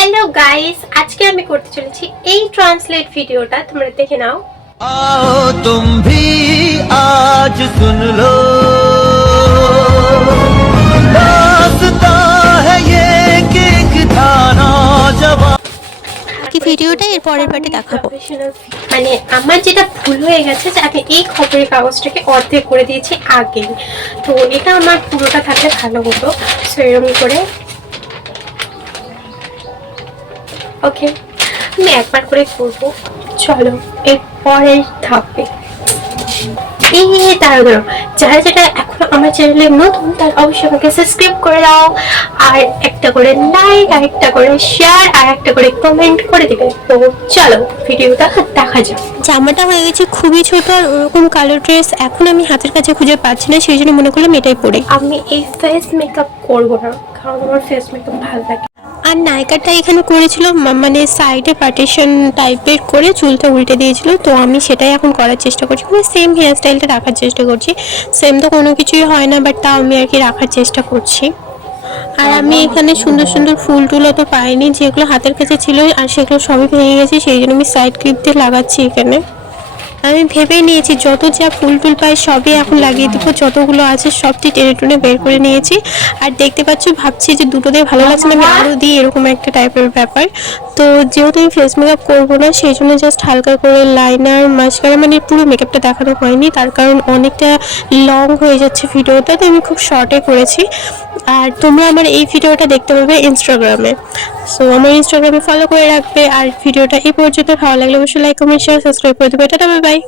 Hello guys, आज के আমি করতে চলেছি এই ট্রান্সলেট ভিডিওটা, তোমরা দেখে নাও। आओ तुम भी आज सुन लो, दास्तां है ये कि एक था नौजवान। কি ভিডিওটা এর পরের পার্টে দেখাবো। মানে আমার যেটা ভুল হয়ে গেছে যে আমি এই খবরের কাগজটাকে অর্ধেক করে দিয়েছি আগে, তো এটা আমার পুরোটা থাকলে ভালো হতো। সো এরকম করে ওকে আমি একবার করে করবো। চলো এর পরের ধাপে এই তারা যারা যেটা এখন আমার চ্যানেলে নতুন তারা অবশ্যই আমাকে সাবস্ক্রাইব করে দাও, আর একটা করে লাইক, আর একটা করে শেয়ার, আর একটা করে কমেন্ট করে দিবে। তো চলো ভিডিওটা দেখা যাক। জামাটা হয়ে গেছে খুবই ছোট, আর ওরকম কালো ড্রেস এখন আমি হাতের কাছে খুঁজে পাচ্ছি না, সেই জন্য মনে করলাম এটাই পরে। আমি এই ফেস মেকআপ করবো না, কারণ আমার ফেস মেকআপ ভালো লাগে। আর নায়িকাটা এখানে করেছিল মানে সাইডে পার্টিশন টাইপের করে চুলটা উল্টে দিয়েছিল, তো আমি সেটাই এখন করার চেষ্টা করছি, মানে সেম হেয়ার স্টাইলটা রাখার চেষ্টা করছি। সেম তো কোনো কিছুই হয় না, বাট তাও আমি আর কি রাখার চেষ্টা করছি। আর আমি এখানে সুন্দর সুন্দর ফুল টুলও তো পাইনি, যেগুলো হাতের কাছে ছিল আর সেগুলো সবই ভেঙে গেছে, সেই জন্য আমি সাইড ক্লিপ দিয়ে লাগাচ্ছি এখানে। আমি ভেবেই নিয়েছি যত যা ফুল টুল পাই সবই এখন লাগিয়ে দেবো, যতগুলো আছে সবটি টেনে টুনে বের করে নিয়েছি। আর দেখতে পাচ্ছ ভাবছি যে দুটো দিয়ে ভালো লাগছে না, আমি আরও দিই, এরকম একটা টাইপের ব্যাপার। তো যেহেতু আমি ফেস মেকআপ করবো না, সেই জন্য জাস্ট হালকা করে লাইনার, মাস্কারা, মানে পুরো মেকআপটা দেখানো হয়নি, তার কারণ অনেকটা লং হয়ে যাচ্ছে ভিডিওটা, তো আমি খুব শর্টে করেছি। আর তোমরা আমার এই ভিডিওটা দেখতে পাবে ইনস্টাগ্রামে, সো আমার ইনস্টাগ্রামে ফলো করে রাখবে। আর ভিডিওটা এই পর্যন্ত ভালো লাগলে অবশ্যই লাইক, কমেন্ট, শেয়ার, সাবস্ক্রাইব করে দেবে। Tata, bye bye.